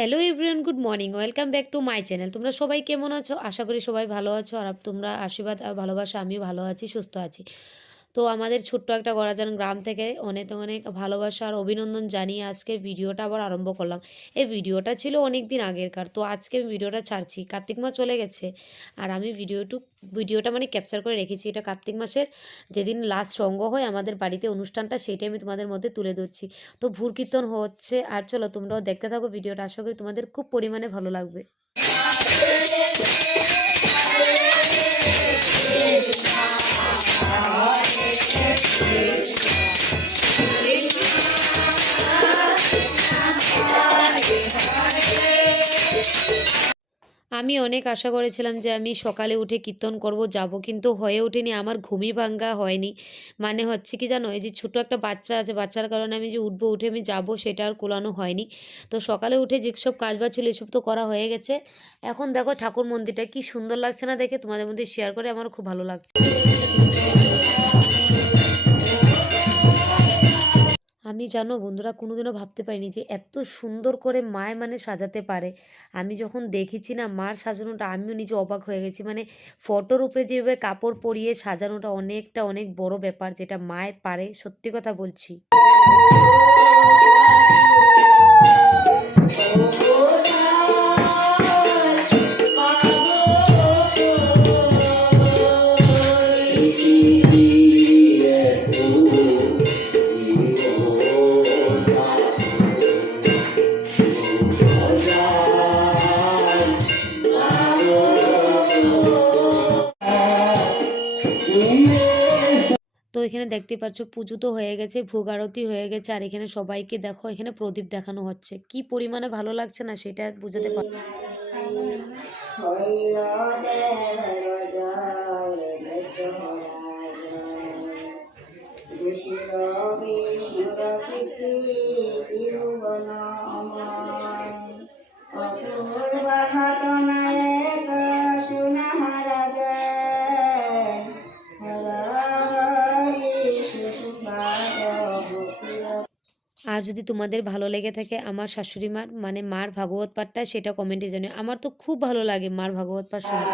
Hello everyone, good morning. Welcome back to my channel. তোমরা সবাই কেমন আছো? আশা করি সবাই ভালো আছো। আর তোমরা আশীর্বাদ আর ভালোবাসা, আমিও ভালো আছি, সুস্থ আছি। তো আমাদের ছোট্ট একটা গড়াজান গ্রাম থেকে অনেক অনেক ভালোবাসা আর অভিনন্দন জানিয়ে আজকের ভিডিওটা আবার আরম্ভ করলাম। এই ভিডিওটা ছিল অনেক দিন আগেরকার, তো আজকে আমি ভিডিওটা ছাড়ছি। কার্তিক মাস চলে গেছে আর আমি ভিডিওটা মানে ক্যাপচার করে রেখেছি। এটা কার্তিক মাসের যেদিন লাস্ট সঙ্গ হয় আমাদের বাড়িতে অনুষ্ঠানটা, সেইটাই আমি তোমাদের মধ্যে তুলে ধরছি। তো ভোর কীর্তন হচ্ছে, আর চলো তোমরাও দেখতে থাকো ভিডিওটা। আশা করি তোমাদের খুব পরিমাণে ভালো লাগবে। আমি অনেক আশা করেছিলাম যে আমি সকালে উঠে কীর্তন করব, যাব, কিন্তু হয়ে ওঠেনি। আমার ঘুমই ভাঙ্গা হয়নি। মানে হচ্ছে কি জানো, এই যে ছোটো একটা বাচ্চা আছে, বাচ্চার কারণে আমি যে উঠে আমি যাব, সেটা আর কুলানো হয়নি। তো সকালে উঠে যেসব কাজবাজ ছিল এসব তো করা হয়ে গেছে। এখন দেখো ঠাকুর মন্দিরটা কি সুন্দর লাগছে না দেখে, তোমাদের মধ্যে শেয়ার করে আমার খুব ভালো লাগছে। আমি জানো বন্ধুরা, কোনোদিনও ভাবতে পারিনি যে এত সুন্দর করে মায় মানে সাজাতে পারে। আমি যখন দেখেছি না মার সাজানোটা, আমিও নিজে অবাক হয়ে গেছি। মানে ফটোর উপরে যেভাবে কাপড় পরিয়ে সাজানোটা অনেক বড় ব্যাপার, যেটা মায় পারে, সত্যি কথা বলছি। তো এখানে দেখতে পাচ্ছ পুজো তো হয়ে গেছে, ভোগ আরতি হয়ে গেছে, আর এখানে সবাইকে দেখো এখানে প্রদীপ দেখানো হচ্ছে। কি পরিমাণে ভালো লাগছে না সেটা বুঝাতে পার। আর যদি তোমাদের ভালো লেগে থাকে আমার শাশুড়ি মার মানে মার ভাগবত পাঠটা, সেটা কমেন্টে জানিও। আমার তো খুব ভালো লাগে মার ভাগবত পাঠ শুনতে।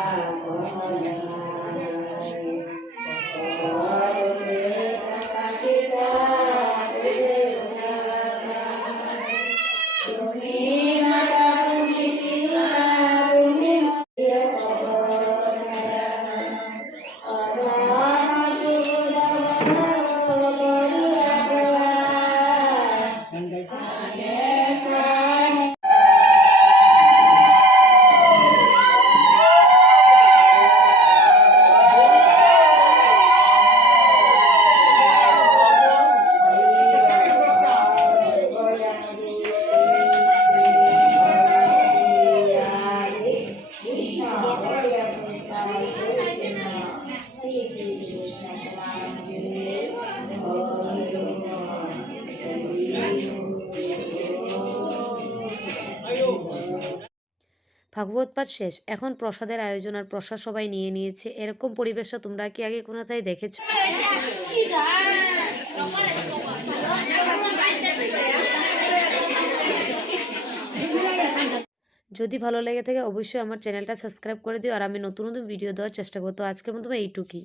ভাগবত পাঠ শেষ, এখন প্রসাদের আয়োজন, আর প্রসাদ সবাই নিয়ে নিয়েছে। এরকম পরিবেশটা তোমরা কি আগে কোনোটাই দেখেছো? যদি ভালো লেগে থাকে অবশ্যই আমার চ্যানেলটা সাবস্ক্রাইব করে দিও, আর আমি নতুন নতুন ভিডিও দেওয়ার চেষ্টা করবো। তো আজকের মতো এইটুকুই।